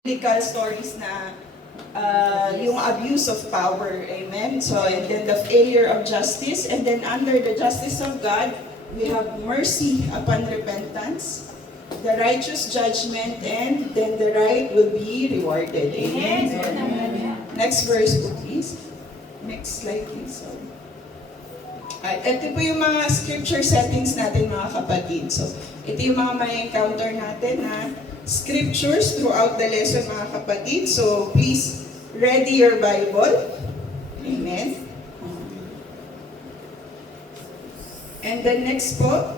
biblical stories na yung abuse of power, amen? So, and then the failure of justice, and then under the justice of God, we have mercy upon repentance, the righteous judgment, and then the right will be rewarded, amen? Next verse po, please. Next slide, please. At ito po yung mga scripture settings natin, mga kapatid. So, ito yung mga may encounter natin na scriptures throughout the lesson, mga kapatid. So, please, ready your Bible. Amen. And the next po,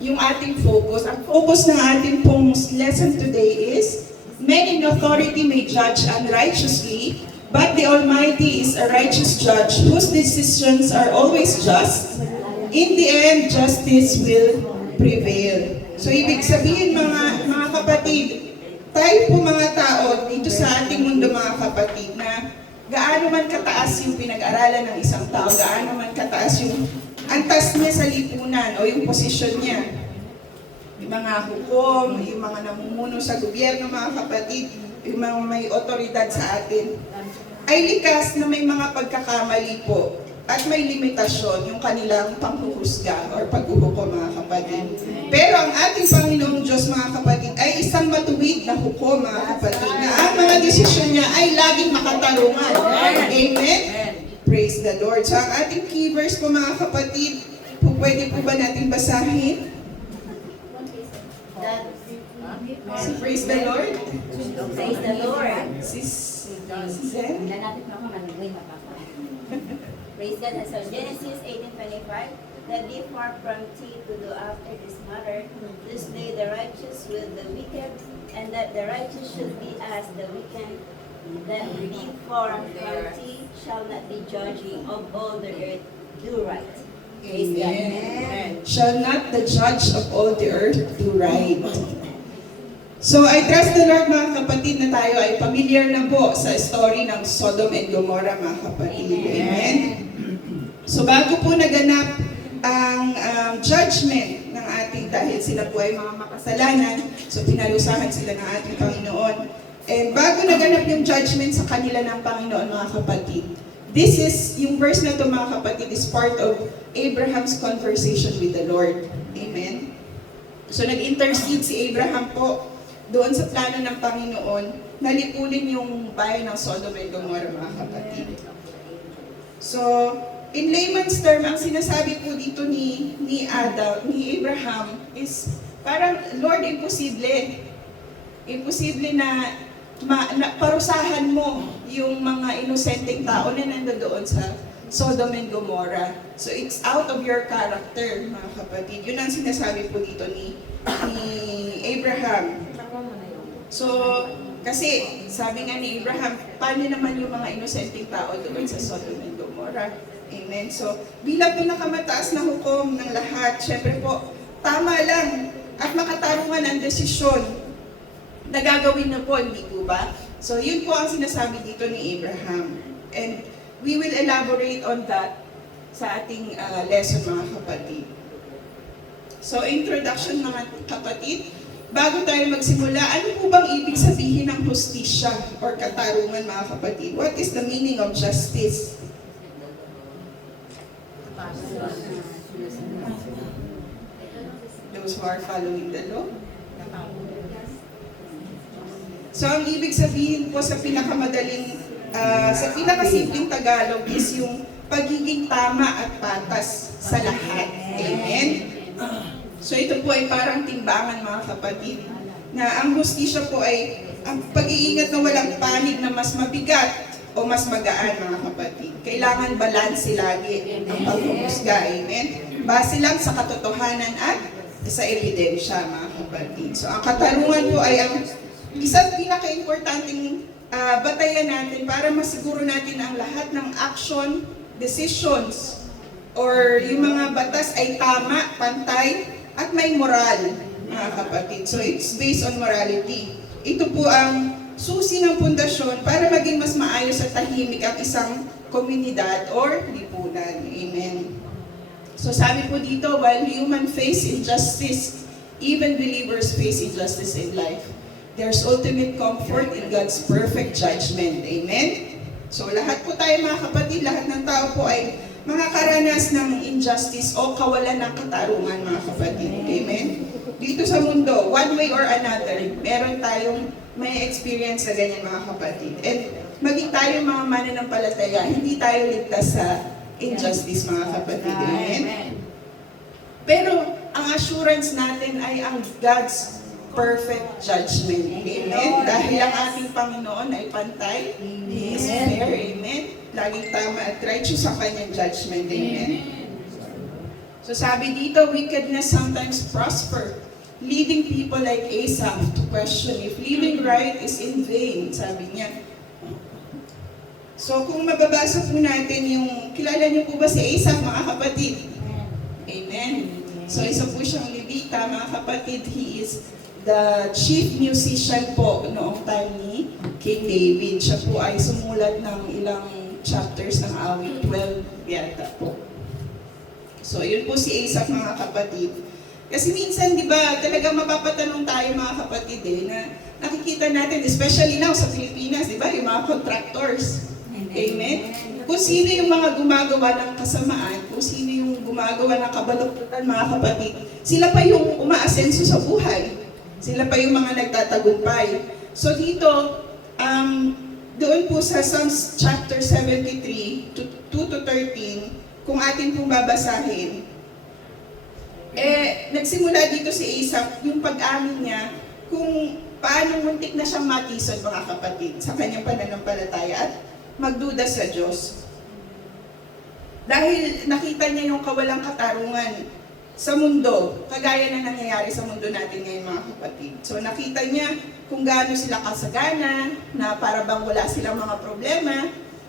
yung ating focus. Ang focus ng ating pong lesson today is, men in authority may judge unrighteously, but the Almighty is a righteous judge whose decisions are always just. In the end, justice will prevail. So, ibig sabihin mga kapatid, tayo po mga tao dito sa ating mundo, mga kapatid, na gaano man kataas yung pinag-aralan ng isang tao, gaano man kataas yung antas niya sa lipunan o yung posisyon niya, yung mga hukom, yung mga namumuno sa gobyerno, mga kapatid, yung mga may otoridad sa atin, ay likas na may mga pagkakamali po at may limitasyon yung kanilang panghuhusga or paghuhukom, mga kapatid. Pero ang ating Panginoong Diyos, mga kapatid, ay isang matuwid na hukom, mga kapatid, na ang mga desisyon niya ay laging makatarungan. Amen? Praise the Lord. So ang ating key verse po, mga kapatid, pwede po ba natin basahin? Praise the Lord. Praise the Lord. Zen? Praise God. So Genesis 18:25, that be far from thee to do after this matter, to slay the righteous with the wicked, and that the righteous should be as the wicked, that be far from thee shall not be judging of all the earth, do right. Praise God. Amen. Shall not the judge of all the earth do right? So I trust the Lord, mga kapatid, na tayo ay familiar na po sa story ng Sodom and Gomorrah, mga kapatid. Amen? So bago po naganap ang judgment ng ating, dahil sila po ay mga makasalanan, so pinalusahan sila ng ating Panginoon. And bago naganap yung judgment sa kanila ng Panginoon, mga kapatid, this is, yung verse na to, mga kapatid, is part of Abraham's conversation with the Lord. Amen? So nag-intercede si Abraham po doon sa plano ng Panginoon na lipunin yung bayan ng Sodom and Gomorrah, mga kapatid. So, in layman's term, ang sinasabi po dito ni Abraham is parang, Lord, imposible. Imposible na parusahan mo yung mga inosenteng tao na nandoon sa Sodom and Gomorrah. So, it's out of your character, mga kapatid. Yun ang sinasabi po dito ni Abraham. So, kasi sabi nga ni Abraham, paano naman yung mga inosenteng tao doon sa Sodom and Gomorrah? Amen. So, bilang pinakamataas na hukom ng lahat, syempre po, tama lang at makatarungan ang desisyon na gagawin na po, hindi po ba? So, yun po ang sinasabi dito ni Abraham. And we will elaborate on that sa ating lesson, mga kapatid. So, introduction, mga kapatid. Bago tayo magsimula, ano po bang ibig sabihin ng hustisya or katarungan, mga kapatid? What is the meaning of justice? Those who are following the law? So, ang ibig sabihin po sa pinakamadaling, sa pinakasimpleng Tagalog is yung pagiging tama at patas sa lahat. Amen? So ito po ay parang timbangan, mga kapatid, na ang hustisya po ay ang pag-iingat na walang panig na mas mabigat o mas magaan, mga kapatid. Kailangan balanse lagi ang paghuhusga. Amen? Base lang sa katotohanan at sa ebidensya, mga kapatid. So ang katarungan po ay ang isang pinaka-importanting batayan natin para masiguro natin ang lahat ng action, decisions, or yung mga batas ay tama, pantay, at may moral, mga kapatid. So it's based on morality. Ito po ang susi ng pundasyon para maging mas maayos at tahimik ang isang komunidad or lipunan. Amen. So sabi po dito, while human face injustice, even believers face injustice in life. there's ultimate comfort in God's perfect judgment. Amen? So lahat po tayo mga kapatid, lahat ng tao po ay makakaranas ng injustice o kawalan ng katarungan mga kapatid. Amen? Dito sa mundo, one way or another, meron tayong may experience sa ganyan mga kapatid. And maging tayo mga mananampalataya, hindi tayo ligtas sa injustice mga kapatid. Amen? Pero ang assurance natin ay ang God's perfect judgment. Amen? Dahil ang ating Panginoon ay pantay. He is fair. Amen? Laging tama at righteous sa kanyang judgment. Amen? So sabi dito, wickedness sometimes prosper, leading people like Asaph to question if living right is in vain. Sabi niya. So kung mababasa po natin yung, kilala niyo po ba si Asaph mga kapatid? Amen. So isa po siyang Levita mga kapatid. He is the chief musician po noong time ni King David. Siya po ay sumulat ng ilang chapters ng awit, 12 yata po. So yun po si Asaph mga kapatid. Kasi minsan, di ba, talagang mapapatanong tayo mga kapatid na nakikita natin, especially now sa Pilipinas, di ba, yung mga contractors. Amen? Kung sino yung mga gumagawa ng kasamaan, kung sino yung gumagawa ng kabaluktutan mga kapatid, sila pa yung umaasenso sa buhay. Sila pa yung mga nagtatagumpay. So dito, doon po sa Psalms chapter 73, 2 to 13, kung atin pong babasahin, nagsimula dito si Asaph, yung pag-amin niya, kung paano muntik na siyang matisod mga kapatid sa kanyang pananampalataya at magduda sa Diyos. Dahil nakita niya yung kawalang katarungan sa mundo, kagaya na nangyayari sa mundo natin ngayon mga kapatid. So nakita niya kung gaano sila kasagana, na para bang wala silang mga problema.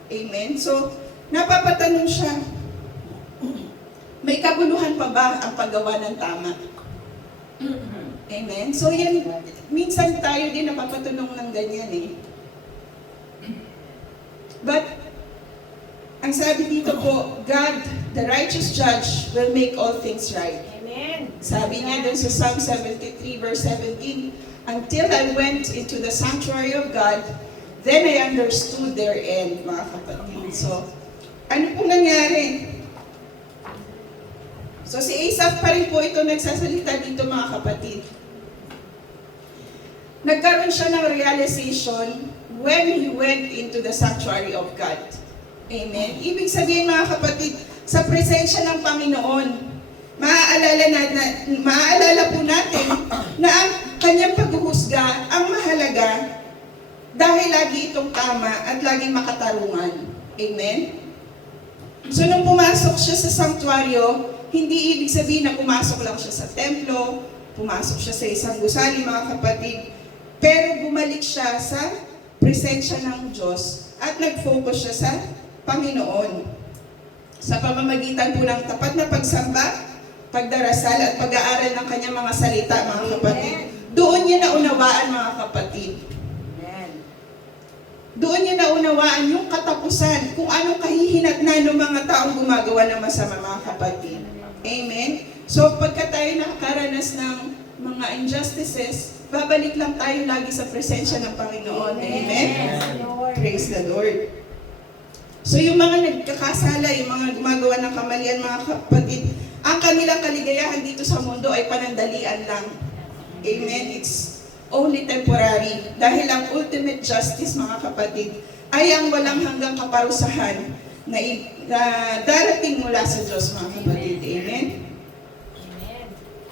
Amen? So, napapatanong siya, may kabuluhan pa ba ang paggawa ng tama? Amen? So yan, minsan tayo din napapatanong ng ganyan eh. But, ang sabi dito po, God, the righteous judge, will make all things right. Amen. Sabi niya dun sa Psalm 73 verse 17, until I went into the sanctuary of God, then I understood their end, mga kapatid. So, ano po nangyari? So, si Asaph pa rin po ito nagsasalita dito, mga kapatid. Nagkaroon siya ng realization when he went into the sanctuary of God. Amen? Ibig sabihin mga kapatid, sa presensya ng Panginoon, maaalala po natin na ang kanyang paghuhusga ang mahalaga dahil lagi itong tama at laging makatarungan. Amen? So nung pumasok siya sa sanctuaryo, hindi ibig sabihin na pumasok lang siya sa templo, pumasok siya sa isang gusali mga kapatid, pero bumalik siya sa presensya ng Diyos at nag-focus siya sa Panginoon. Sa pamamagitan po ng tapat na pagsamba, pagdarasal at pag-aaral ng kanyang mga salita, mga kapatid. Doon niya naunawaan, mga kapatid. Doon niya naunawaan yung katapusan, kung anong kahihinatnan ng mga taong gumagawa ng masama, mga kapatid. Amen? So, pagka tayo nakakaranas ng mga injustices, babalik lang tayo lagi sa presensya ng Panginoon. Amen? Praise the Lord. So yung mga nagkakasala, yung mga gumagawa ng kamalian, mga kapatid, ang kanilang kaligayahan dito sa mundo ay panandalian lang. Amen? It's only temporary. Dahil ang ultimate justice, mga kapatid, ay ang walang hanggang kaparusahan na darating mula sa Diyos, mga kapatid. Amen?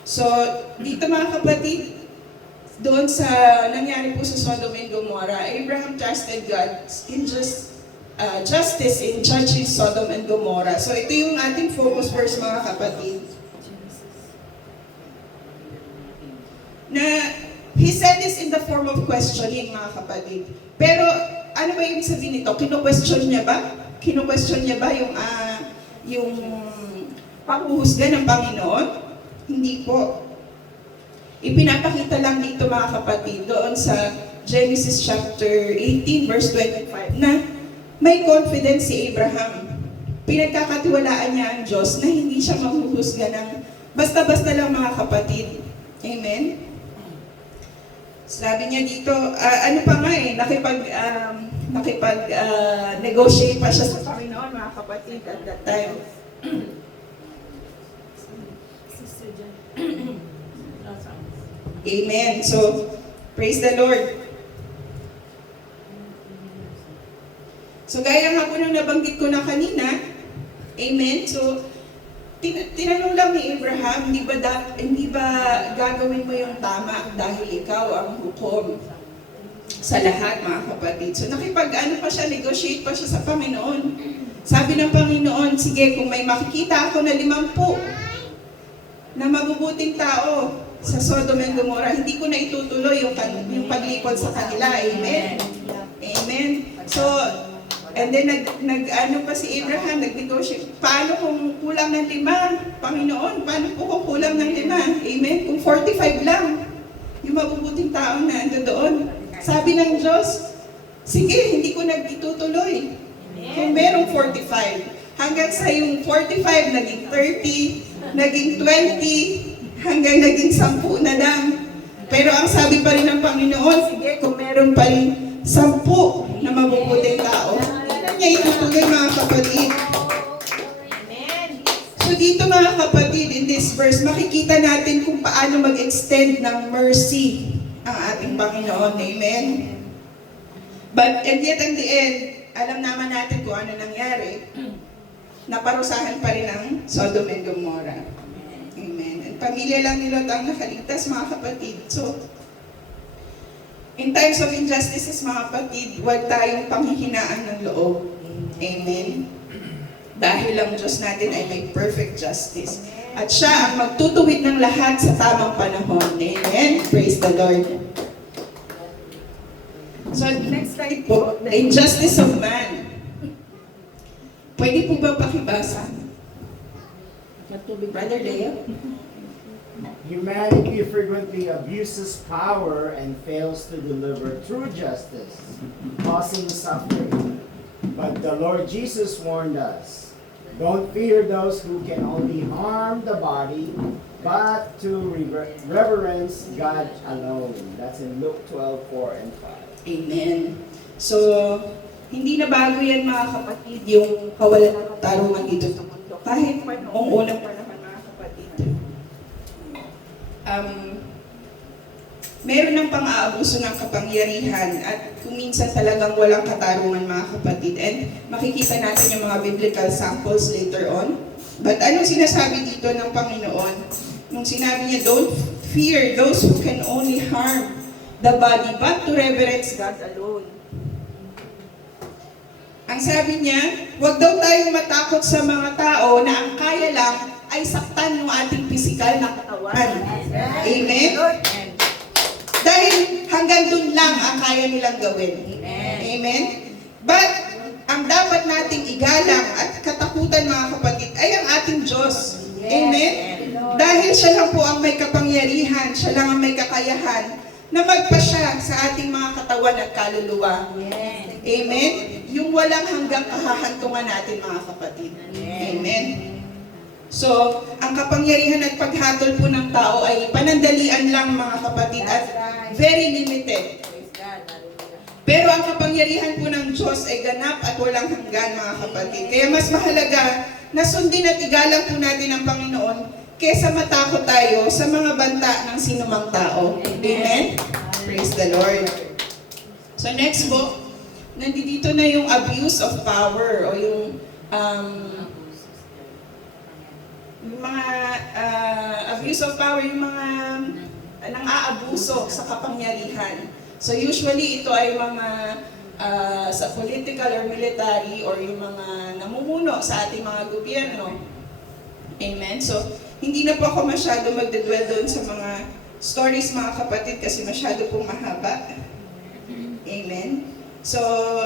So, dito mga kapatid, doon sa nangyari po sa Sodom and Gomorrah, Abraham trusted God in justice in judging Sodom and Gomorrah. So ito yung ating focus verse mga kapatid. Na he said this in the form of questioning mga kapatid. Pero ano ba yung sabihin nito? Kino-question niya ba? Kino-question niya ba yung panghuhusga ng Panginoon? Hindi po. Ipinapakita lang dito mga kapatid doon sa Genesis chapter 18 verse 25 na may confidence si Abraham. Pinagkakatiwalaan niya ang Diyos na hindi siya manghuhusga ng basta-basta lang mga kapatid. Amen? Sabi niya dito, ano pa nga eh, negotiate pa siya sa Panginoon, mga kapatid, at that time. Amen. So, praise the Lord. So, gaya nga po nung nabanggit ko na kanina, amen. So, tinanong lang ni Abraham, hindi ba gagawin mo yung tama dahil ikaw ang hukom sa lahat, mga kapatid. So, pa siya, negotiate pa siya sa Panginoon. Sabi ng Panginoon, sige, kung may makikita ako na 50 na mabubuting tao sa Sodom and Gomorrah, hindi ko na itutuloy yung paglipod sa kanila. Amen? Amen. So, and then nag-ano pa si Abraham, nag-negotiate. Paano kung kulang ng 5? Panginoon, paano po kung kulang ng 5? Amen? Kung 45 lang, yung mabubuting tao na ando doon. Sabi ng Diyos, sige, hindi ko nag-itutuloy. Kung merong 45, hanggang sa yung 45, naging 30, naging 20, hanggang naging 10 na lang. Pero ang sabi pa rin ng Panginoon, sige, kung meron pa rin 10 na mabubuting tao, niya itutuloy, mga kapatid. So dito, mga kapatid, in this verse, makikita natin kung paano mag-extend ng mercy ang ating Panginoon. Amen? And yet, in the end, alam naman natin kung ano nangyari. Naparusahan pa rin ang Sodom and Gomorrah. Amen. And pamilya lang ni Lot ang nakaligtas, mga kapatid. So, in times of injustices, mga kapatid, huwag tayong panghihinaan ng loob. Amen. Dahil ang Diyos natin ay may perfect justice. At siya ang magtutuwid ng lahat sa tamang panahon. Amen. Praise the Lord. So, next slide po, the injustice of man. Pwede po ba pakibasa? Brother Leo? Humanity frequently abuses power and fails to deliver true justice, causing suffering. But the Lord Jesus warned us, don't fear those who can only harm the body, but to reverence God alone. That's in Luke 12:4 and 5. Amen. So, hindi na bago yan, mga kapatid, yung kawalan ng tarungan dito sa mundo. Kahit noong unang panahon, mga kapatid. Meron ng pang-aabuso ng kapangyarihan at kung minsan talagang walang katarungan, mga kapatid. And makikita natin yung mga biblical samples later on. But anong sinasabi dito ng Panginoon? Nung sinabi niya, don't fear those who can only harm the body, but to reverence God alone. Ang sabi niya, huwag daw tayong matakot sa mga tao na ang kaya lang ay saktan yung ating pisikal na katawan. Amen? Dahil hanggang dun lang ang kaya nilang gawin. Amen? But, ang dapat nating igalang at katakutan, mga kapatid, ay ang ating Diyos. Amen? Dahil siya lang po ang may kapangyarihan, siya lang ang may kakayahan na magpasya sa ating mga katawan at kaluluwa. Amen? Yung walang hanggang kahahantungan natin, mga kapatid. Amen? So, ang kapangyarihan at paghatol po ng tao ay panandalian lang, mga kapatid, at very limited. Pero ang kapangyarihan po ng Diyos ay ganap at walang hanggan, mga kapatid. Kaya mas mahalaga na sundin at igalang po natin ang Panginoon kesa matakot tayo sa mga banta ng sinumang tao. Amen? Praise the Lord. So next po, nandito na yung abuse of power o yung mga abuse of power, yung mga nang-aabuso sa kapangyarihan. So usually ito ay mga sa political or military or yung mga namumuno sa ating mga gobyerno. Amen? So, hindi na po ako masyado magdedwell doon sa mga stories, mga kapatid, kasi masyado pong mahaba. Amen? So,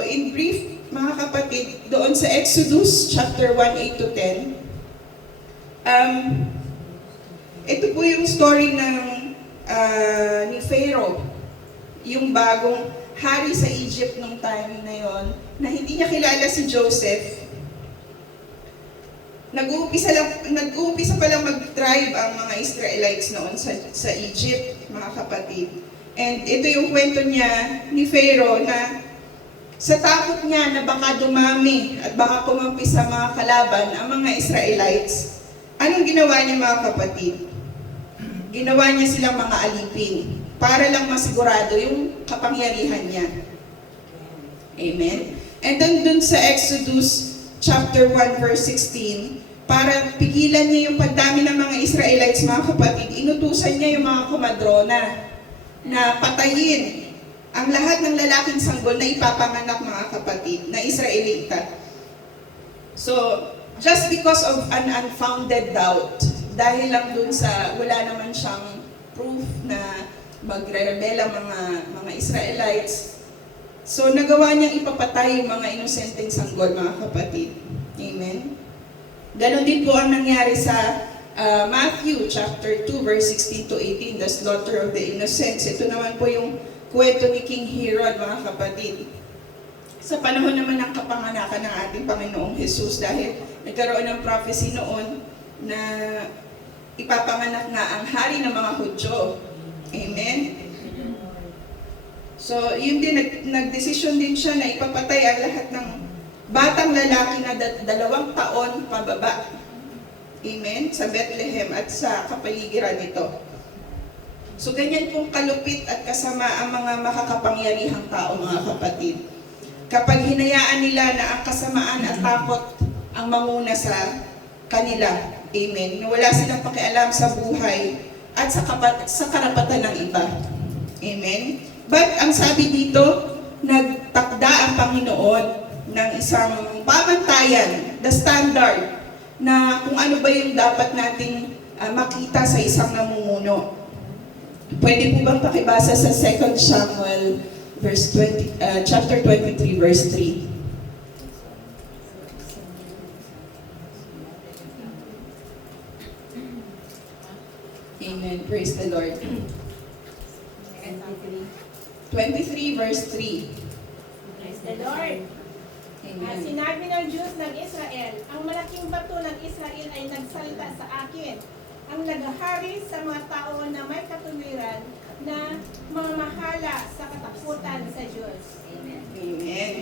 in brief, mga kapatid, doon sa Exodus chapter 1:8-10, ito po yung story ng ni Pharaoh, yung bagong hari sa Egypt nung time na yon, na hindi niya kilala si Joseph. Nag-uumpisa pa lang mag-tribe ang mga Israelites noon sa Egypt, mga kapatid. And ito yung kwento niya ni Pharaoh na sa takot niya na baka dumami at baka kumampi sa mga kalaban ang mga Israelites, anong ginawa niya mga kapatid? Ginawa niya silang mga alipin para lang masigurado yung kapangyarihan niya. Amen? And then dun sa Exodus chapter 1 verse 16, para pigilan niya yung pagdami ng mga Israelites mga kapatid, inutusan niya yung mga kumadrona na patayin ang lahat ng lalaking sanggol na ipapanganak mga kapatid na Israelita. So, just because of an unfounded doubt, dahil lang dun sa wala naman siyang proof na magre-rebel ang mga Israelites, so nagawa niyang ipapatay yung mga inosenteng sanggol mga kapatid. Amen? Ganon din po ang nangyari sa Matthew chapter 2 verse 16 to 18, the slaughter of the innocents. Ito naman po yung kwento ni King Herod mga kapatid. Sa panahon naman ng kapanganakan ng ating Panginoong Jesus, dahil nagkaroon ng prophecy noon na ipapanganak nga ang hari ng mga Hudyo. Amen? So, yun din, nagdesisyon din siya na ipapatay ang lahat ng batang lalaki na 2 taon pababa. Amen? Sa Bethlehem at sa kapaligiran nito. So, ganyan pong kalupit at kasama ang mga makakapangyarihang tao, mga kapatid. Kapag hinayaan nila na ang kasamaan at takot ang manguna sa kanila. Amen? Wala silang pakialam sa buhay at sa karapatan ng iba. Amen? But ang sabi dito, nagtakda ang Panginoon ng isang pamantayan, the standard, na kung ano ba yung dapat nating makita sa isang namumuno. Pwede po bang pakibasa sa 2 Samuel chapter 23 verse 3? Amen. Praise the Lord. 23 verse 3. Praise the Lord. Amen. Sinabi ng Diyos ng Israel, ang malaking bato ng Israel ay nagsalita sa akin, ang naghahari sa mga tao na may katuwiran na mamahala sa katakutan sa Diyos. Amen. Amen.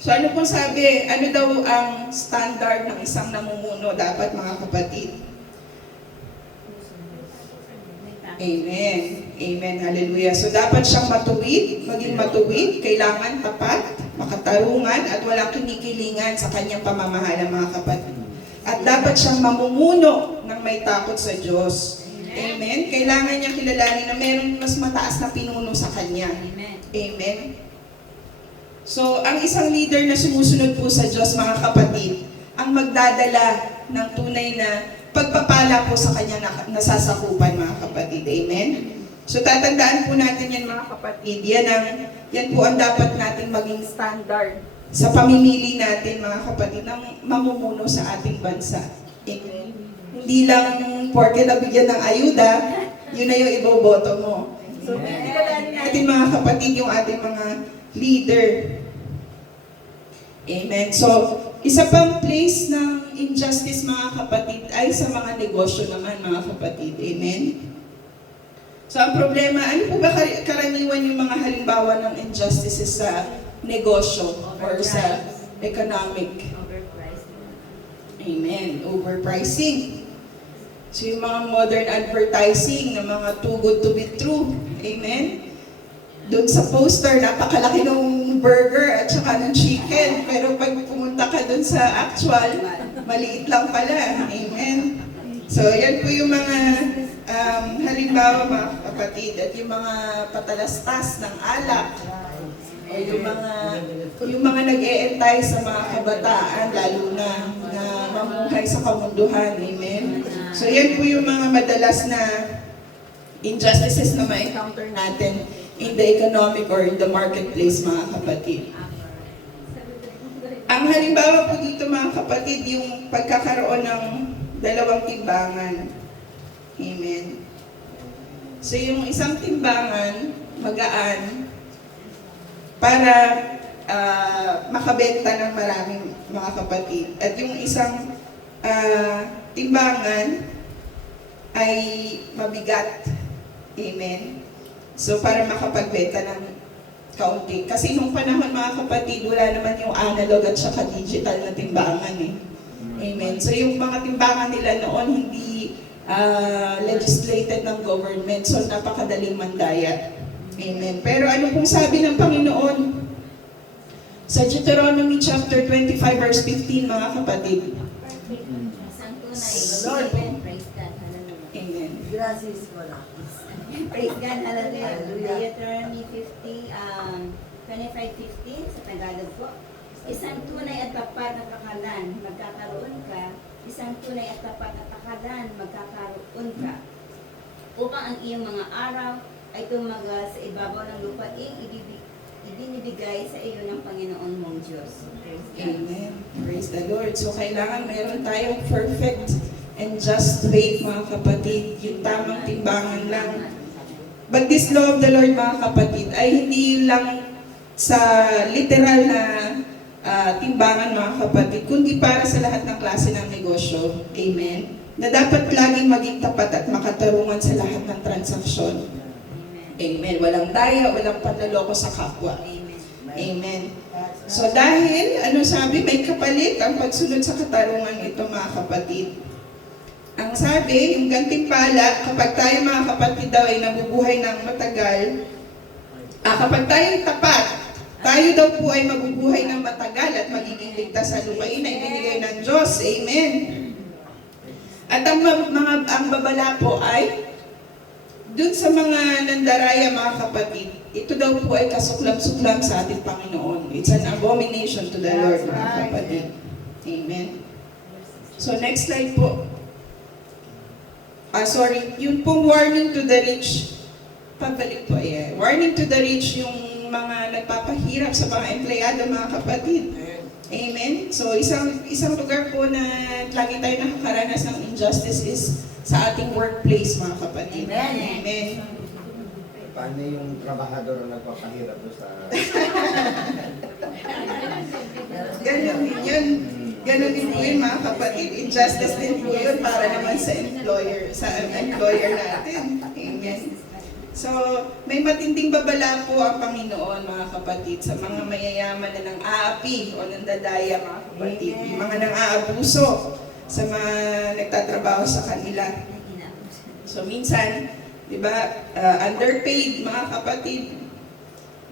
So ano pong sabi? Ano daw ang standard ng isang namumuno dapat mga kapatid? Amen. Amen. Hallelujah. So dapat siyang matuwid, maging matuwid, kailangan tapat, makatarungan, at walang kinikilingan sa kanyang pamamahala mga kapatid. At dapat siyang mamumuno ng may takot sa Diyos. Amen. Kailangan niyang kilalanin na mayroong mas mataas na pinuno sa kanya. Amen. Amen. So, ang isang leader na sumusunod po sa Diyos, mga kapatid, ang magdadala ng tunay na pagpapala po sa kanya na nasasakupan, mga kapatid. Amen? So, tatandaan po natin yan, mga kapatid. Yan po ang dapat natin maging standard sa pamimili natin, mga kapatid, ng mamumuno sa ating bansa. Amen? Hindi lang porke nabigyan ng ayuda, yun na yung iboboto mo. So, kilalanin natin, mga kapatid, yung ating mga leader. Amen. So, isa pang place ng injustice, mga kapatid, ay sa mga negosyo naman, mga kapatid. Amen. So, ang problema, ano po ba karaniwan yung mga halimbawa ng injustices sa negosyo or sa economic? Overpriced. Amen. Overpricing. So, yung mga modern advertising ng mga too good to be true. Amen. Doon sa poster, napakalaki ng burger at saka ng chicken. Pero pag pumunta ka doon sa actual, maliit lang pala. Amen. So, yan po yung mga halimbawa, mga kapatid. At yung mga patalastas ng alak. O yung mga nag-eentay sa mga kabataan, lalo na mamuhay sa kamunduhan. Amen. So, yan po yung mga madalas na injustices na ma-encounter natin in the economic or in the marketplace, mga kapatid. Ang halimbawa po dito, mga kapatid, yung pagkakaroon ng 2 timbangan. Amen. So yung isang timbangan, magaan, para makabenta ng maraming mga kapatid. At yung isang timbangan ay mabigat. Amen. So para makapagbenta ng kaunti. Kasi nung panahon mga kapatid, wala naman yung analog at saka digital na timbangan eh. Amen. So yung mga timbangan nila noon hindi legislated ng government. So napakadaling mandaya. Amen. Pero ano pong sabi ng Panginoon? Sa Deuteronomy chapter 25 verse 15 mga kapatid. Isang tunay. Lord. Amen. Praise God. Hallelujah. Amen. Gracias, wala. Praise God. Hallelujah. Hallelujah. Deuteronomy 25:15 sa Tagalog po. Isang tunay at tapat na pakalan, magkakaroon ka. Isang tunay at tapat na pakalan, magkakaroon ka. Upang ang iyong mga araw ay tumaga sa ibabaw ng lupaing ibinibigay sa iyo ng Panginoon mong Diyos. Praise God. Amen. Praise the Lord. So kailangan meron tayong perfect and just weight mga kapatid. Yung tamang timbangan lang. But this law of the Lord mga kapatid ay hindi lang sa literal na timbangan mga kapatid, kundi para sa lahat ng klase ng negosyo. Amen. Na dapat laging maging tapat at makatarungan sa lahat ng transaksyon. Amen. Amen. Walang daya, walang panloloko sa kapwa. Amen. Amen. So dahil, ano sabi, may kapalit ang pagsunod sa katarungan ito mga kapatid. Ang sabi, yung gantimpala, kapag tayo mga kapatid daw ay nabubuhay ng matagal, kapag tayo tapat, tayo daw po ay mabubuhay ng matagal at magiging ligtas sa lupain na ibinigay ng Diyos. Amen. At ang babala po ay dun sa mga nandaraya mga kapatid, ito daw po ay kasuklam-suklam sa ating Panginoon. It's an abomination to the Lord mga kapatid. Amen. So next slide po. Yun pong warning to the rich. Pabalik po, yeah. Warning to the rich, yung mga nagpapahirap sa mga empleyado, mga kapatid. Amen? So, isang lugar po na lagi tayo nakakaranas ng injustice is sa ating workplace, mga kapatid. Amen. Amen. Paano yung trabahador na nagpapahirap doon sa... Ganun din yun. Ganun din po yun, mga kapatid. Injustice din po yun para naman sa employer natin. Amen. So, may matinding babala po ang Panginoon, mga kapatid, sa mga mayayaman na nang aapi o nandadaya, mga kapatid. Yung mga nang aabuso sa mga nagtatrabaho sa kanila. So, minsan, di ba, underpaid, mga kapatid,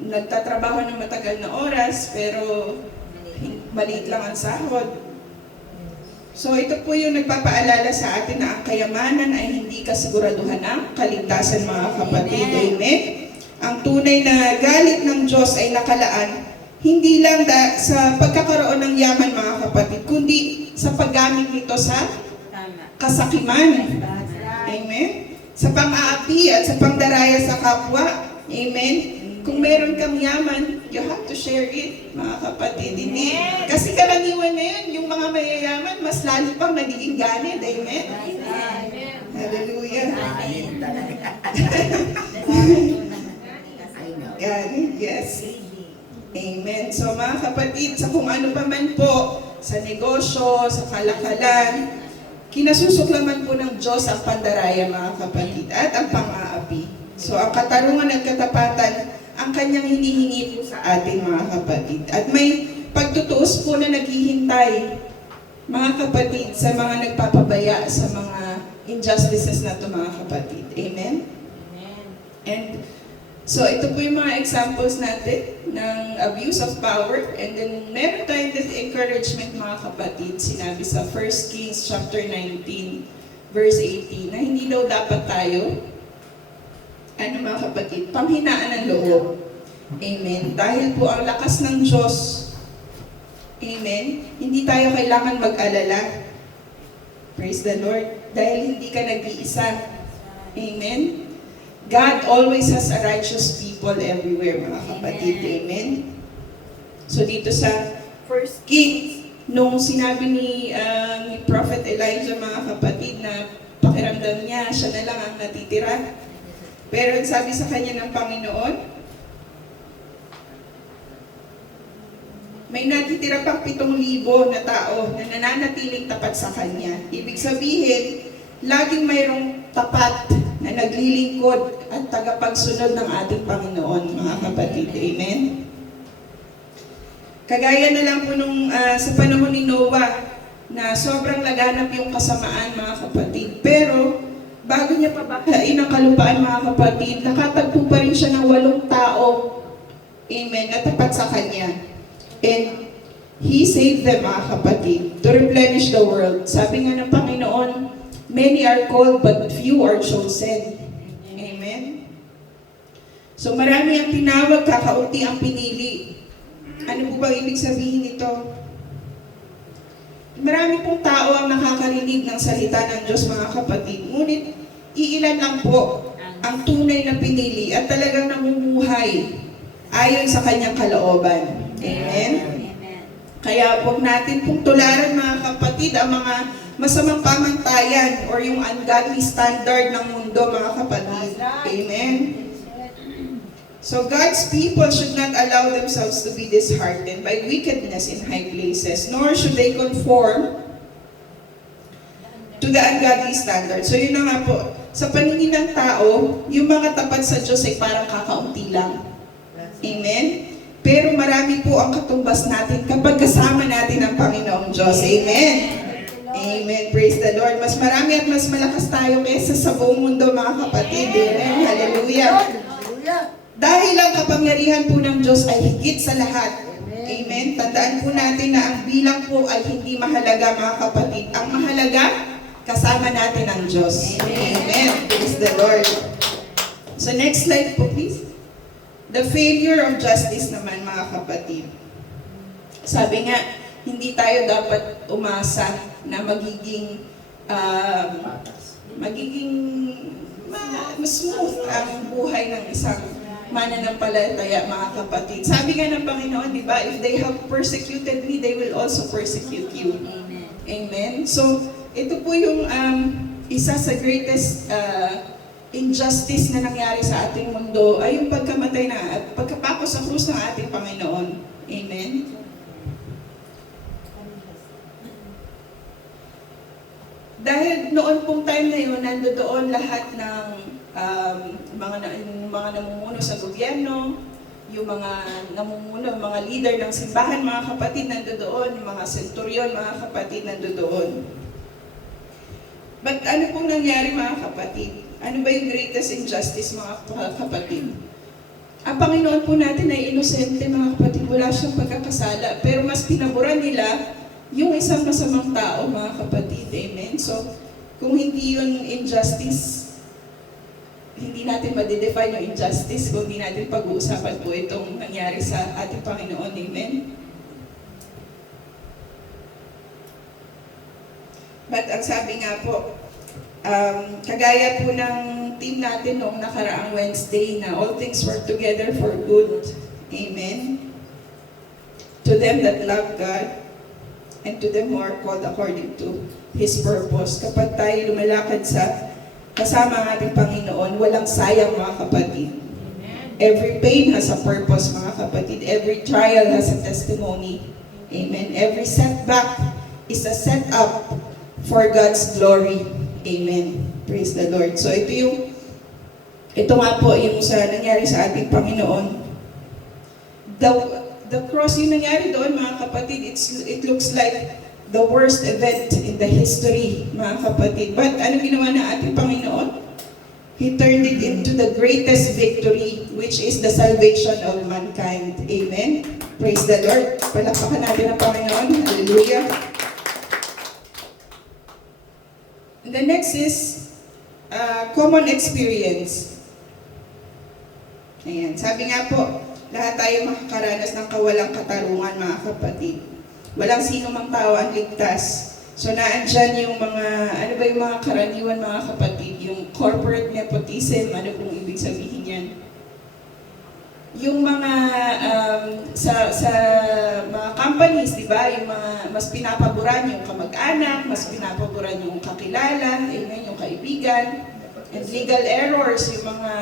nagtatrabaho ng matagal na oras, pero maliit lang ang sahod. So ito po yung nagpapaalala sa atin na ang kayamanan ay hindi kasiguraduhan ng kaligtasan mga kapatid. Amen? Ang tunay na galit ng Diyos ay nakalaan hindi lang sa pagkakaroon ng yaman mga kapatid, kundi sa paggamit nito sa kasakiman. Amen? Sa pang-aapi at sa pangdaraya sa kapwa. Amen? Kung meron kang yaman, you have to share it, mga kapatid. Hindi. Kasi karaniwan na yun, yung mga mayayaman, mas lalo pang nagiging ganit. Amen? Hallelujah. Ganit, yes. Amen. So mga kapatid, sa kung ano pa man po, sa negosyo, sa kalakalan, kinasusuklaman po ng Diyos ang pandaraya, mga kapatid, at ang pang-aapi. So ang katarungan at katapatan, ang kanyang hinihingi po sa atin mga kapatid. At may pagtutuos po na naghihintay mga kapatid sa mga nagpapabaya sa mga injustices na ito mga kapatid. Amen? And so ito po yung mga examples natin ng abuse of power. And then meron tayong this encouragement mga kapatid. Sinabi sa 1 Kings chapter 19 verse 18 na hindi daw dapat tayo mga kapatid, panghinaan ng loob. Amen. Dahil po ang lakas ng Diyos, amen, hindi tayo kailangan mag-alala. Praise the Lord. Dahil hindi ka nag-iisa. Amen. God always has a righteous people everywhere, mga kapatid. Amen. So dito sa 1 Kings, nung sinabi ni Prophet Elijah, mga kapatid, na pakiramdam niya, siya na lang ang natitira. Pero sabi sa kanya ng Panginoon, may natitira pang 7,000 na tao na nananatiling tapat sa kanya. Ibig sabihin, laging mayroong tapat na naglilingkod at tagapagsunod ng ating Panginoon, mga kapatid. Amen? Kagaya na lang po nung sa panahon ni Noah, na sobrang laganap yung kasamaan, mga kapatid. Pero, bago niya pabahain ang kalupaan, mga kapatid, nakatagpo pa rin siya ng 8 tao, amen, na tapat sa kanya. And He saved them, mga kapatid, to replenish the world. Sabi nga ng Panginoon, many are called, but few are chosen. Amen? So marami ang tinawag, kakaunti ang pinili. Ano po bang ibig sabihin nito? Marami pong tao ang nakakarinig ng salita ng Diyos, mga kapatid. Ngunit, iilan lang po ang tunay na pinili at talagang namumuhay ayon sa kanyang kalooban. Amen? Amen. Kaya huwag natin pong tularan, mga kapatid, ang mga masamang pamantayan or yung ungodly standard ng mundo, mga kapatid. Amen? So God's people should not allow themselves to be disheartened by wickedness in high places, nor should they conform to the ungodly standard. So yun na nga po, sa paningin ng tao, yung mga tapat sa Diyos ay parang kakaunti lang. Amen? Pero marami po ang katumbas natin kapag kasama natin ang Panginoong Diyos. Amen? Amen. Praise the Lord. Mas marami at mas malakas tayo kaysa sa buong mundo, mga kapatid. Amen. Hallelujah. Dahil ang kapangyarihan po ng Diyos ay higit sa lahat. Amen. Tandaan po natin na ang bilang po ay hindi mahalaga, mga kapatid. Ang mahalaga, kasama natin ang Diyos. Amen. Praise the Lord. So next slide po, please. The failure of justice naman, mga kapatid. Sabi nga, hindi tayo dapat umasa na magiging mas smooth ang buhay ng isang mananampalataya, mga kapatid. Sabi nga ng Panginoon, di ba, if they have persecuted me, they will also persecute you. Amen. Amen? So, ito po yung isa sa greatest injustice na nangyari sa ating mundo ay yung pagkamatay na at pagkapako sa krus ng ating Panginoon. Amen? Dahil noon pong time na yun, nandoon lahat ng mga namumuno sa gobyerno, yung mga namumuno, mga leader ng simbahan, mga kapatid, nandoon, yung mga senturyon, mga kapatid, nandoon. But ano pong nangyari, mga kapatid? Ano ba yung greatest injustice, mga kapatid? Ang Panginoon po natin ay inosente, mga kapatid, wala siyang pagkakasala, pero mas pinaboran nila yung isang masamang tao, mga kapatid. Amen? So, kung hindi yun injustice, hindi natin ma-define yung injustice kung hindi natin pag-uusapan po itong nangyari sa ating Panginoon. Amen? But ang sabi nga po, kagaya po ng team natin noong nakaraang Wednesday na all things work together for good. Amen? To them that love God, and to them who are called according to His purpose. Kapag tayo lumalakad sa kasama ang ating Panginoon, walang sayang, mga kapatid. Every pain has a purpose, mga kapatid. Every trial has a testimony. Amen. Every setback is a setup for God's glory. Amen. Praise the Lord. So ito nga po yung nangyari sa ating Panginoon. The cross, yung nangyari doon, mga kapatid, it looks like the worst event in the history, mga kapatid. But ano ginawa ng ating Panginoon? He turned it into the greatest victory, which is the salvation of mankind. Amen? Praise the Lord. Palakpakan natin ang Panginoon. Hallelujah. And the next is common experience. Ayan. Sabi nga po, lahat tayo makakaranas ng kawalang katarungan, mga kapatid. Walang sino mang tao ang ligtas. So naandyan yung mga, ano ba yung mga karaniwan, mga kapatid? Yung corporate nepotism, ano pong ibig sabihin yan? Yung mga, sa mga companies, di ba? Yung mga, mas pinapaboran yung kamag-anak, mas pinapaboran yung kakilala, yung kaibigan. And legal errors, yung mga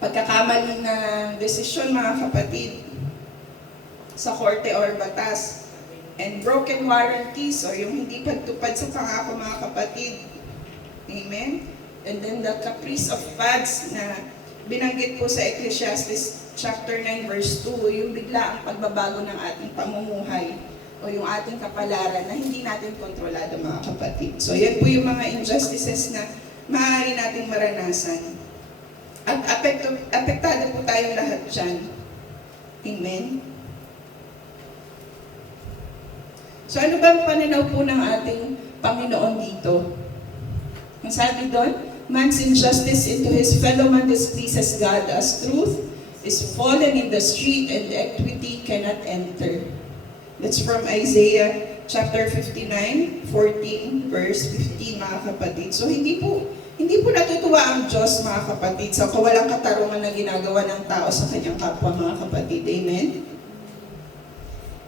pagkakamali ng desisyon, mga kapatid, sa korte or batas. And broken warranties, o yung hindi pagtupad sa pangako, mga kapatid. Amen? And then the caprice of fads na binanggit po sa Ecclesiastes chapter 9 verse 2, yung bigla ang pagbabago ng ating pamumuhay o yung ating kapalaran na hindi natin kontrolado, mga kapatid. So yan po yung mga injustices na maaari nating maranasan. At apektado po tayong lahat dyan. Amen? So ano ba ang pananaw po ng ating Panginoon dito? Ang sabi doon, man's injustice into his fellow man displeases God, as truth is fallen in the street and equity cannot enter. That's from Isaiah chapter 59, 14, verse 15, mga kapatid. So hindi po natutuwa ang Diyos, mga kapatid, sa kawalang katarungan na ginagawa ng tao sa kanyang kapwa, mga kapatid. Amen?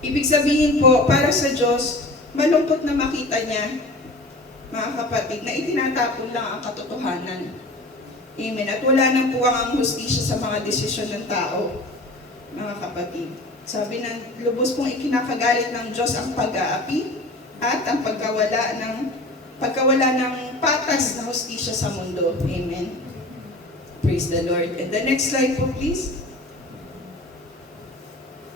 Ibig sabihin po, para sa Diyos, malungkot na makita niya, mga kapatid, na itinatapon lang ang katotohanan. Amen. At wala nang puwang ang hustisya sa mga desisyon ng tao, mga kapatid. Sabi ng lubos pong ikinakagalit ng Diyos ang pag-aapi at ang pagkawala ng patas na hustisya sa mundo. Amen. Praise the Lord. And the next slide po, please.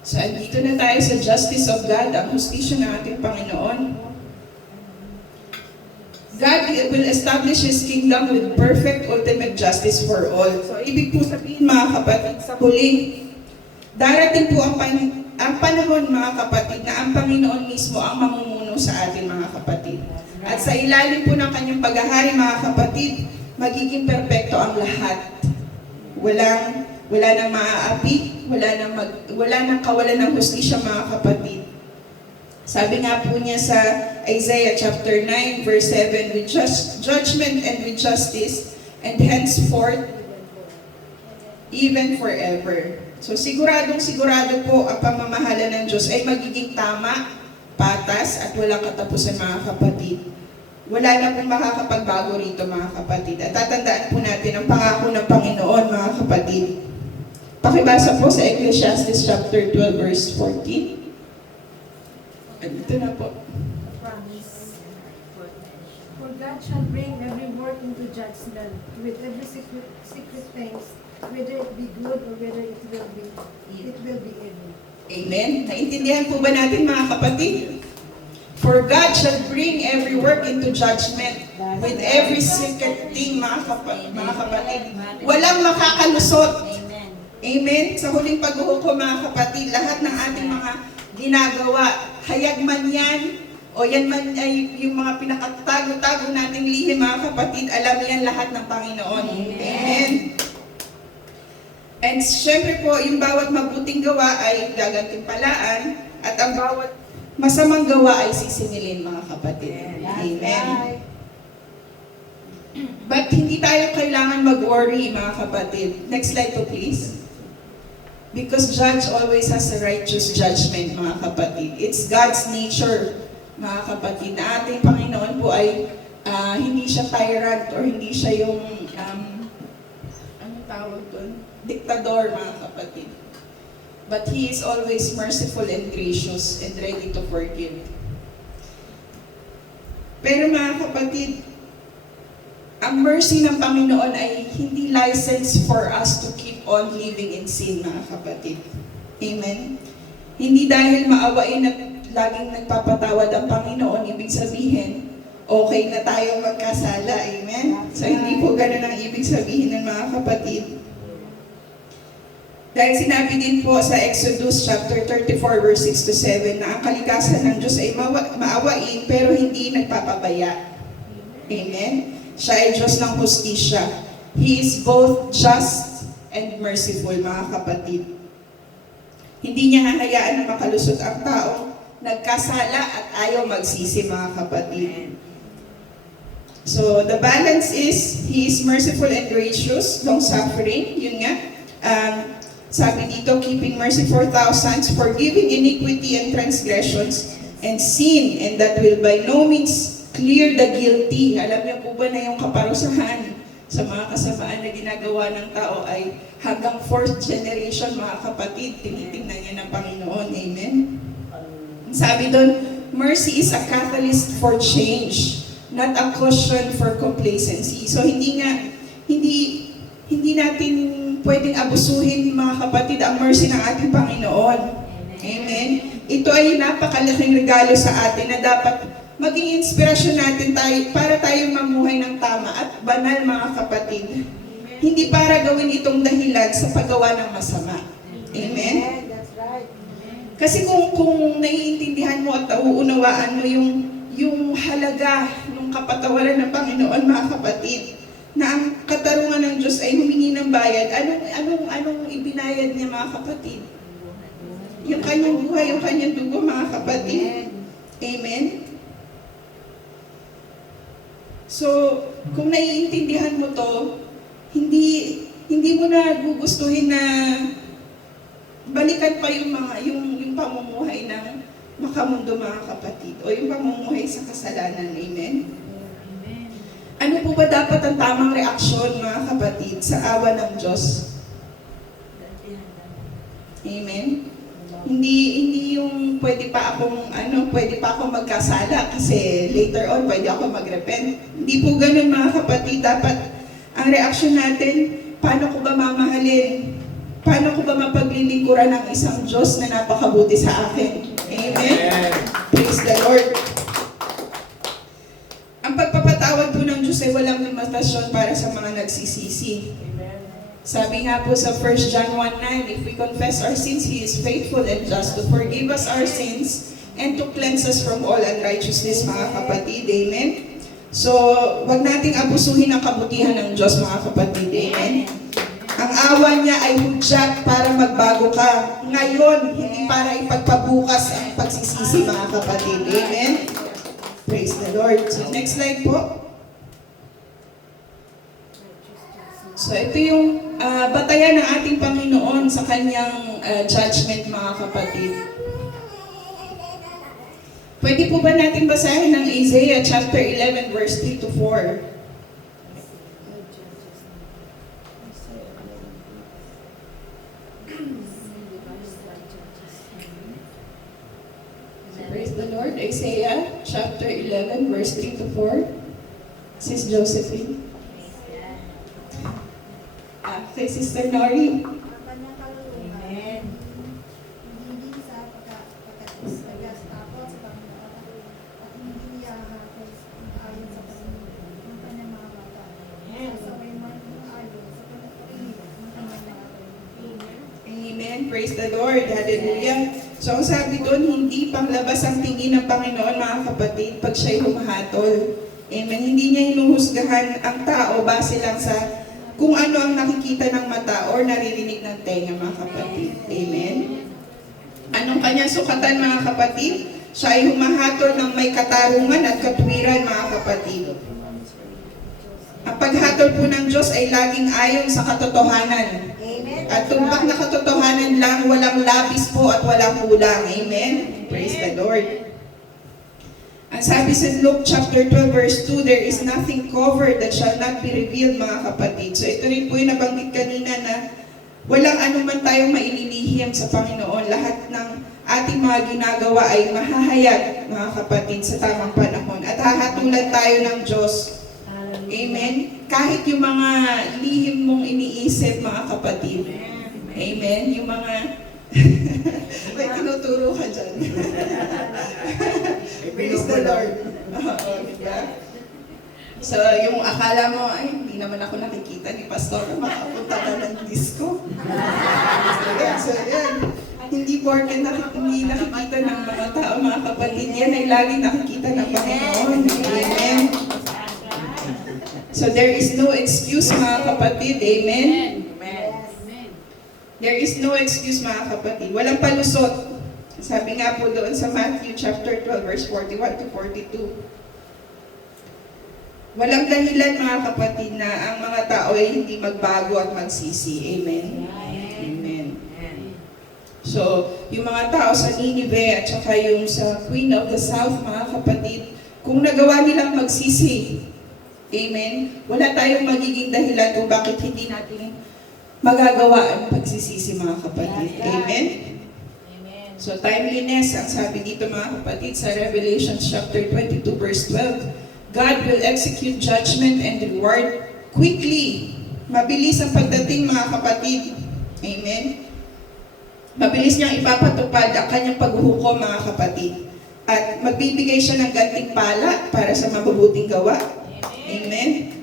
So, andito na tayo sa justice of God, ang hustisya ng ating Panginoon. God will establish His kingdom with perfect ultimate justice for all. So, ibig po sabihin, mga kapatid, sa huli, darating po ang panahon, mga kapatid, na ang Panginoon mismo ang mamumuno sa ating mga kapatid. At sa ilalim po ng kanyang paghahari, mga kapatid, magiging perpekto ang lahat. Wala nang maaapi, wala nang kawalan ng hustisya, mga kapatid. Sabi nga po niya sa Isaiah chapter 9 verse 7, with judgment and with justice, and henceforth, even forever. So sigurado po ang pamamahala ng Diyos ay magiging tama, patas, at walang katapusan, mga kapatid. Wala na pong makakapagbago rito, mga kapatid. At tatandaan po natin ang pangako ng Panginoon, mga kapatid. Pakibasa po sa Ecclesiastes chapter 12 verse 14. Ito na po. For God shall bring every work into judgment with every secret things, whether it be good or whether it will be evil. Amen? Naintindihan po ba natin, mga kapatid? For God shall bring every work into judgment with every secret thing, mga kapatid. Walang makakalusot. Amen. Amen? Sa huling paghuhukom, mga kapatid, lahat ng ating mga ginagawa, hayag man yan, o yan man ay yung mga pinakatago-tago nating lihim, mga kapatid, alam yan lahat ng Panginoon. Amen. And syempre po, yung bawat mabuting gawa ay gagantimpalaan, at ang bawat masamang gawa ay sisingilin, mga kapatid. Amen. But hindi tayo kailangan mag-worry, mga kapatid. Next slide po, please. Because judge always has a righteous judgment, mga kapatid. It's God's nature, mga kapatid, na ating Panginoon po ay hindi siya tyrant or hindi siya yung anong tawag doon? Diktador, mga kapatid. But He is always merciful and gracious and ready to forgive. Pero, mga kapatid, ang mercy ng Panginoon ay hindi license for us to keep on living in sin, mga kapatid. Amen? Hindi dahil maawain at laging nagpapatawad ang Panginoon, ibig sabihin, okay na tayong magkasala. Amen? So, hindi po ganun ang ibig sabihin ng mga kapatid. Dahil sinabi din po sa Exodus chapter 34 verse 6 to 7 na ang kalikasan ng Diyos ay maawain pero hindi nagpapabaya. Amen? Siya ay Diyos ng hustisya. He is both just and merciful, mga kapatid. Hindi niya hahayaan na makalusot ang tao, nagkasala at ayaw magsisi, mga kapatid. So, the balance is, He is merciful and gracious, long-suffering, yun nga. Sabi dito, keeping mercy for thousands, forgiving iniquity and transgressions, and sin, and that will by no means clear the guilty. Alam niyo po ba na yung kaparusahan sa mga kasamaan na ginagawa ng tao ay hanggang 4th generation, mga kapatid, tinitingnan niya ng Panginoon. Amen? Sabi doon, mercy is a catalyst for change. not a caution for complacency. So hindi natin pwedeng abusuhin mga kapatid ang mercy ng ating Panginoon. Amen. Ito ay napakalaking regalo sa atin na dapat maging inspirasyon natin para tayong mamuhay ng tama at banal mga kapatid. Hindi para gawin itong dahilan sa paggawa ng masama. Amen. That's right. Kasi kung naiintindihan mo at nauunawaan mo yung halaga ng kapatawaran ng Panginoon mga kapatid, na ang katarungan ng Diyos ay humingi ng bayad, anong ibinayad niya mga kapatid? Yung kanyang buhay, yung kanyang dugo mga kapatid. Amen? So, kung naiintindihan mo to, hindi mo na gugustuhin na balikan pa yung pamumuhay ng makamundo mga kapatid o yung pamumuhay sa kasalanan. Amen? Ano po ba dapat ang tamang reaksyon mga kapatid sa awa ng Diyos? Amen? Hindi yung pwede pa akong magkasala kasi later on pwede ako mag-repent. Hindi po ganun mga kapatid. Dapat ang reaksyon natin, paano ko ba mamahalin? Paano ko ba mapaglilingkuran ng isang Diyos na napakabuti sa akin? Amen? Praise the Lord. Ang pagpapatawad po ng Diyos ay walang limitasyon para sa mga nagsisisi. Sabi nga po sa 1 John 1:9, if we confess our sins, He is faithful and just to forgive us our sins and to cleanse us from all unrighteousness, mga kapatid. Amen? So, wag nating abusuhin ang kabutihan ng Diyos, mga kapatid. Amen? Ang awa niya ay hudyat para magbago ka. Ngayon, hindi para ipagpabukas ang pagsisisi, mga kapatid. Amen? Praise the Lord. So, next slide po. So, ito yung batayan ng ating Panginoon sa kanyang judgment, mga kapatid. Pwede po ba natin basahin ng Isaiah chapter 11, verse 3 to 4? Praise the Lord. Isaiah chapter 11, verse 3 to 4. Sis Josephine. Kay Sister Nori. Ang kanyang kaluluwa. Hindi sa pagkakas takot sa Panginoon at hindi hahakot ayon sa Panginoon ng kanyang mga bata. Sa may mga ayon sa pagkakinig ng kanyang mga bata. Amen. Praise the Lord. Hallelujah. So, ang sabi doon, hindi panglabas ang tingin ng Panginoon, mga kapatid, pag siya'y humahatol. Amen. Hindi niya hinuhusgahan ang tao base lang sa kung ano ang nakikita ng mata or naririnig ng tenga, mga kapatid. Amen. Anong kanyang sukatan, mga kapatid? Siya ay humahatol ng may katarungan at katwiran, mga kapatid. Ang paghatol po ng Diyos ay laging ayon sa katotohanan. Amen. At tumbak na katotohanan lang, walang labis po at walang kulang. Amen? Praise the Lord. Ang sabi sa Luke chapter 12 verse 2, there is nothing covered that shall not be revealed, mga kapatid. So ito rin po yung nabanggit kanina na walang anuman tayong maililihim sa Panginoon. Lahat ng ating mga ginagawa ay mahahayag, mga kapatid, sa tamang panahon. At hahatulan tayo ng Diyos. Amen? Kahit yung mga lihim mong iniisip, mga kapatid. Amen? Yung mga... May tinuturo ka dyan. Praise the Lord. Diba? So, yung akala mo, ay, hindi naman ako nakikita ni Pastor, makapunta ka ng disco. So, yan. Hindi porket hindi nakikita ng mga tao, mga kapatid, yan ay laging nakikita ng Panginoon. Amen. So, there is no excuse, mga kapatid. Amen. There is no excuse, mga kapatid. Walang palusot. Sabi nga po doon sa Matthew chapter 12, verse 41 to 42. Walang dahilan, mga kapatid, na ang mga tao ay hindi magbago at magsisi. Amen? Amen. So, yung mga tao sa Nineveh at saka yung sa Queen of the South, mga kapatid, kung nagawa nilang magsisi, amen, wala tayong magiging dahilan kung bakit hindi natin magagawa ang pagsisisi, mga kapatid. Amen? So, timeliness, ang sabi dito, mga kapatid, sa Revelation chapter 22, verse 12, God will execute judgment and reward quickly. Mabilis ang pagdating, mga kapatid. Amen? Mabilis niyang ipapatupad ang kanyang paghuhukom, mga kapatid. At magbibigay siya ng gantimpala para sa mabubuting gawa. Amen?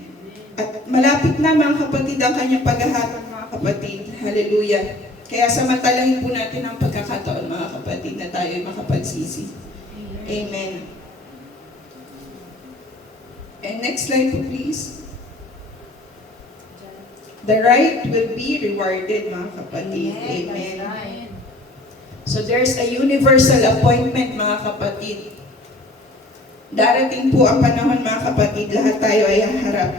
At malapit na, mga kapatid, ang kanyang paghahatol, mga kapatid. Hallelujah. Kaya samantalahin po natin ang pagkakataon, mga kapatid, na tayo ay makapagsisi. Amen. And next slide po, please. The right will be rewarded, mga kapatid. Amen. So there's a universal appointment, mga kapatid. Darating po ang panahon, mga kapatid, lahat tayo ay haharap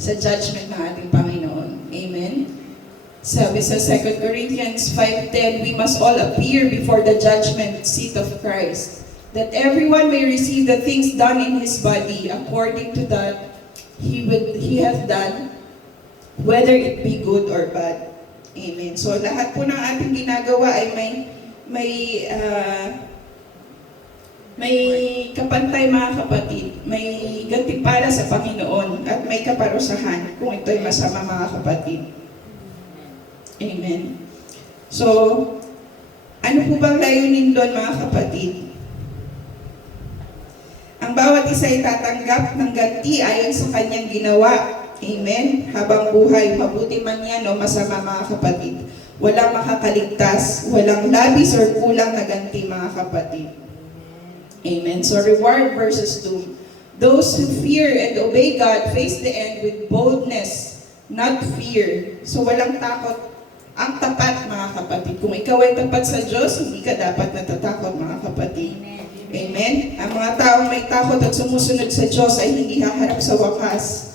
sa judgment ng ating Panginoon. Amen. Sabi sa 2 Corinthians 5:10, we must all appear before the judgment seat of Christ, that everyone may receive the things done in his body according to that he hath done, whether it be good or bad. Amen. So lahat po ng ating ginagawa ay may kapantay, mga kapatid. May gantimpala sa Panginoon at may kaparusahan kung ito'y masama, mga kapatid. Amen. So, ano po bang layunin doon, mga kapatid? Ang bawat isa ay tatanggap ng ganti ayon sa kanyang ginawa. Amen? Habang buhay, mabuti man yan o masama, mga kapatid. Walang makakaligtas, walang labis or kulang na ganti, mga kapatid. Amen. So reward verses 2. Those who fear and obey God face the end with boldness, not fear. So walang takot. Ang tapat, mga kapatid. Kung ikaw ay tapat sa Diyos, hindi ka dapat natatakot, mga kapatid. Amen. Ang mga taong may takot at sumusunod sa Diyos ay hindi haharap sa wakas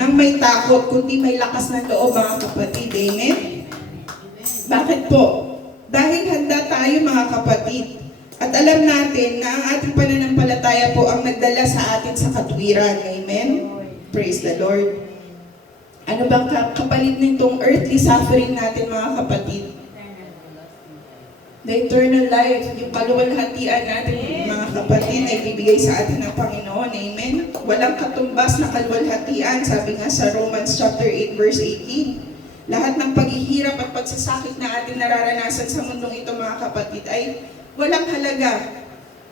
nang may takot, kundi may lakas ng loob, mga kapatid. Amen? Bakit po? Dahil handa tayo, mga kapatid. At alam natin na ang ating pananampalataya po ang nagdala sa atin sa katwiran. Amen? Praise the Lord. Ano bang kapalit nitong earthly suffering natin, mga kapatid? The eternal life, yung kaluwalhatian natin, mga kapatid, ay bibigay sa atin ng Panginoon. Amen? Walang katumbas na kaluwalhatian, sabi nga sa Romans chapter 8, verse 18. Lahat ng paghihirap at pagsasakit na ating nararanasan sa mundong ito, mga kapatid, ay walang halaga.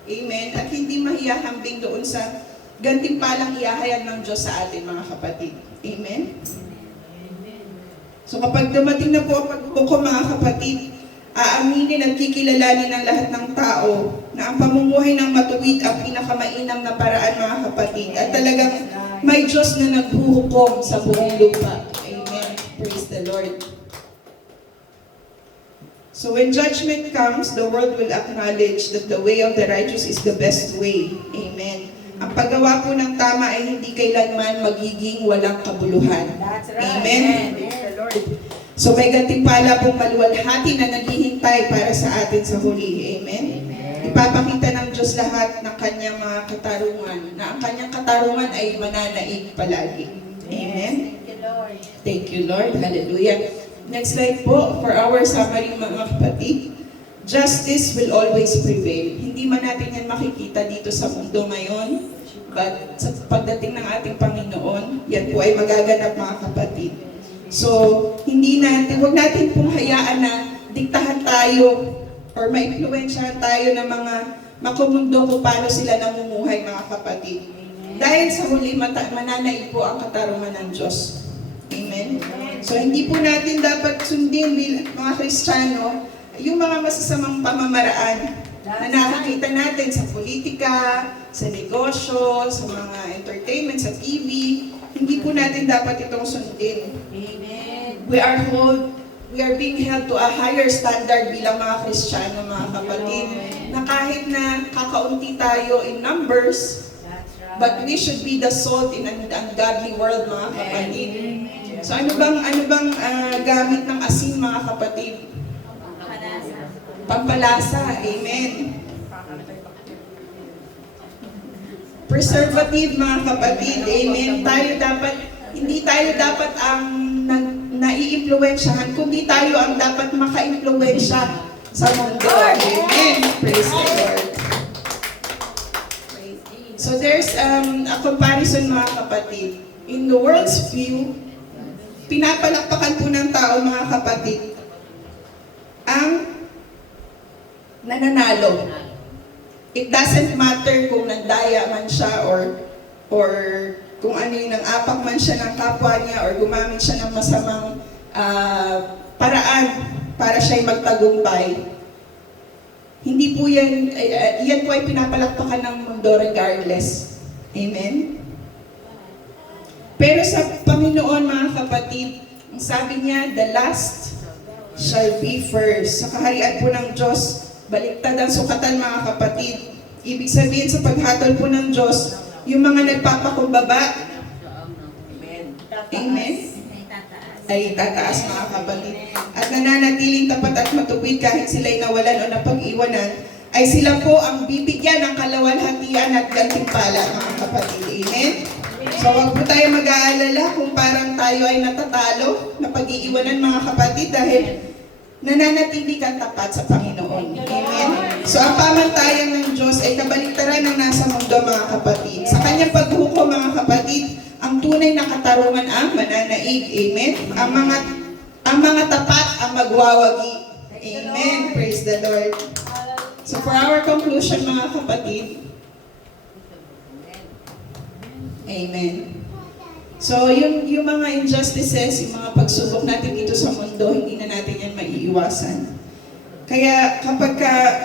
Amen? At hindi mahiyahambing doon sa gantimpalang iahayag ng Diyos sa atin, mga kapatid. Amen? So kapag dumating na po ang paghuhukom, mga kapatid, aaminin at kikilalanin ng lahat ng tao na ang pamumuhay ng matuwid ang pinakamainam na paraan, mga kapatid. At talagang may Diyos na naghuhukom sa buong lupa. Amen. Praise the Lord. So when judgment comes, the world will acknowledge that the way of the righteous is the best way. Amen. Ang paggawa po ng tama ay hindi kailanman magiging walang kabuluhan. Amen. Praise the Lord. So may gantimpala pong maluwalhati na naghihintay para sa atin sa huli. Amen? Ipapakita ng Diyos lahat ng kanyang mga katarungan, na ang kanyang katarungan ay mananaig palagi. Amen? Thank you, Lord. Hallelujah. Next slide po, for our summary, mga kapatid. Justice will always prevail. Hindi man natin yan makikita dito sa mundo ngayon, but sa pagdating ng ating Panginoon, yan po ay magaganap, mga kapatid. So, huwag natin pong hayaan na diktahan tayo or ma-influensyahan tayo ng mga makumundo kung paano sila namumuhay, mga kapatid. Dahil sa huli, mananaig po ang katarungan ng Diyos. Amen? So, hindi po natin dapat sundin bilang mga Kristiyano yung mga masasamang pamamaraan na nakikita natin sa politika, sa negosyo, sa mga entertainment, sa TV. Hindi po natin dapat itong sundin. Amen. We are being held to a higher standard bilang mga Kristiyano, mga kapatid, na kahit na kakaunti tayo in numbers, but we should be the salt in an ungodly world, mga kapatid. So ano bang gamit ng asin, mga kapatid? Pampalasa. Amen. Preservative, mga kapatid. Amen. Hindi tayo dapat ang nai-impluwensyahan, kundi tayo ang dapat maka-impluwensya sa mundo. Amen. Praise the Lord. So there's a comparison mga kapatid. In the world's view, pinapalakpakan po ng tao mga kapatid ang nananalo. It doesn't matter kung nandaya man siya or kung ano yung nang-apak man siya ng kapwa niya or gumamit siya ng masamang paraan para siya'y magtagumpay. Hindi po yan, yan po ay pinapalakpakan ng mundo regardless. Amen? Pero sa Panginoon mga kapatid, ang sabi niya, the last shall be first. Sa kaharian po ng Diyos, baliktad ang sukatan mga kapatid. Ibig sabihin sa paghatol po ng Diyos, yung mga nagpapakumbaba, Amen, ay tataas mga kapatid. At nananatiling tapat at matuwid kahit sila'y nawalan o napag-iwanan, ay sila po ang bibigyan ng kalawalhatian at gantimpala mga kapatid. Amen? So wag po tayo mag-aalala kung parang tayo ay natatalo na pag-iiwanan mga kapatid dahil nananatili kang tapat sa Panginoon. Amen? So ang pamantayan ng Diyos ay kabaliktaran ng nasa mundo mga kapatid. Sa kanyang paghukom mga kapatid, ang tunay na katarungan ang mananaig. Amen? Ang mga tapat ang magwawagi. Amen? Praise the Lord. So for our conclusion mga kapatid, Amen. So, yung mga injustices, yung mga pagsubok natin dito sa mundo, hindi na natin yan maiiwasan. Kaya kapag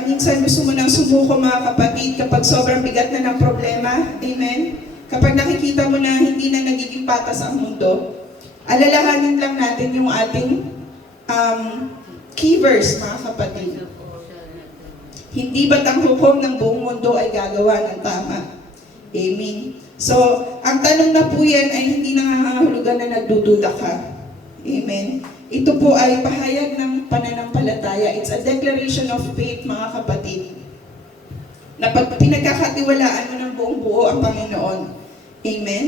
minsan gusto mo nang sumuko mga kapatid, kapag sobrang bigat na ng problema, amen? Kapag nakikita mo na hindi na nagiging patas ang mundo, alalahanin lang natin yung ating key verse mga kapatid. Hindi ba't ang hukom ng buong mundo ay gagawa ng tama? Amen. So, ang tanong na po yan ay hindi nangangahulugan na nagdududa ka. Amen. Ito po ay pahayag ng pananampalataya. It's a declaration of faith, mga kapatid. Na pag pinagkakatiwalaan mo ng buong buo ang Panginoon. Amen.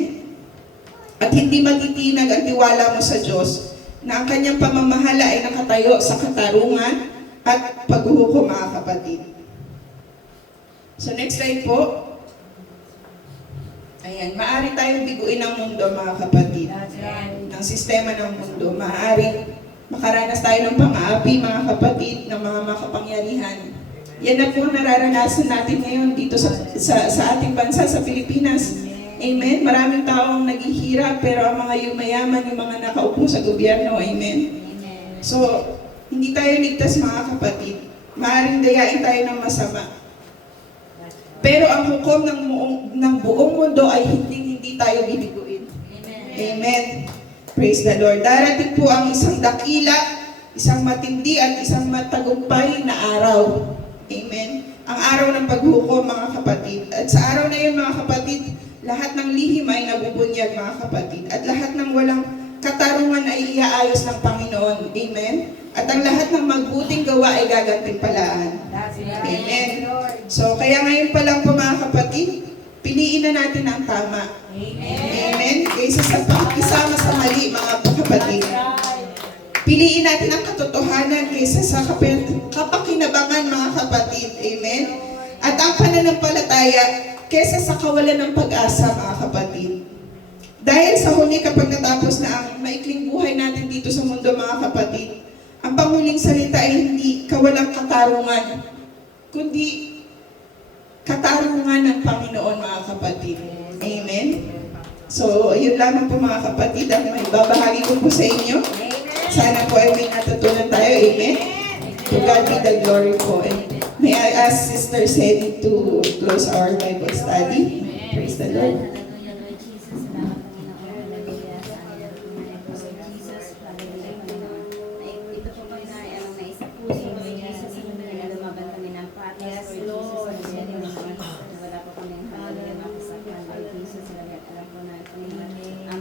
At hindi matitinag ang tiwala mo sa Diyos na ang kanyang pamamahala ay nakatayo sa katarungan at paghuhukom, mga kapatid. So, next slide po. Ayan, maaari tayong biguin ng mundo mga kapatid. Ng sistema ng mundo. Maaari makaranas tayo ng pang-aapi mga kapatid, ng mga makapangyarihan. Yan na po ang nararanasan natin ngayon dito sa ating bansa, sa Pilipinas. Amen? Maraming taong naghihirap pero ang mga yumayaman, yung mga nakaupo sa gobyerno. Amen? So, hindi tayo ligtas mga kapatid. Maaaring dayain tayo ng masama. Pero ang hukom ng buong mundo ay hindi tayo bibiguin. Amen. Praise the Lord. Darating po ang isang dakila, isang matindi at isang matagumpay na araw. Amen. Ang araw ng paghukom mga kapatid. At sa araw na yun mga kapatid, lahat ng lihim ay nabubunyag mga kapatid. At lahat ng walang katarungan ay iaayos ng Panginoon. Amen. At ang lahat ng magbuting gawa ay gagantimpalaan. Amen. So, kaya ngayon pa lang po mga kapatid, piliin na natin ang tama. Amen. Kaysa sa pakikisama sa mali mga kapatid. Piliin natin ang katotohanan kaysa sa kapakinabangan mga kapatid. Amen. At ang pananampalataya kaysa sa kawalan ng pag-asa mga kapatid. Dahil sa huli kapag natapos na ang maikling buhay natin dito sa mundo mga kapatid, ang panghuling salita ay hindi kawalang katarungan, kundi katarungan ng Panginoon mga kapatid. Amen? So, yun lamang po mga kapatid ang may babahagi ko po sa inyo. Sana po ay may natutunan tayo. Amen? To God be the glory po. And may I ask Sister Sedi to close our Bible study. Praise the Lord.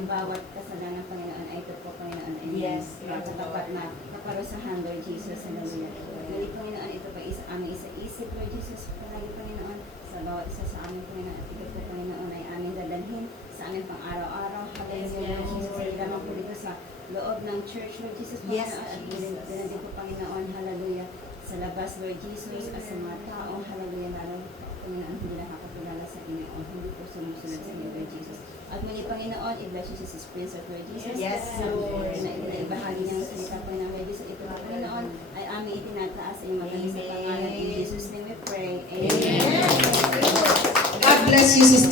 Bawat kasalanan, Panginoon, ay ito po, Panginoon, ay katapat na kaparusahan, Lord Jesus, hallelujah. Ngunit, Panginoon, ito pa aming isa-isip, Lord Jesus, palagi, Panginoon, sa bawat isa sa amin, Panginoon, at ito po, Panginoon, ay aming dadalhin sa aming pang-araw-araw, hallelujah, Lord Jesus, ay lamang po dito sa loob ng church, Lord Jesus, Panginoon, at dinagin po, Panginoon, hallelujah, sa labas, Lord Jesus, at sa mga taong, hallelujah, Panginoon, hindi nakakapilala sa inyo o hindi po sumusunod sa inyo, Lord Jesus. At muli, Panginoon, i-bless you si Prince of Lord Jesus. Yes, Lord. Na ibahagi niya ang salita po ng Lord Jesus. Ito, Panginoon, ay aming itinataas sa iyong magaling sa pangalan. In Jesus' name we pray. Amen. God bless you, Sister.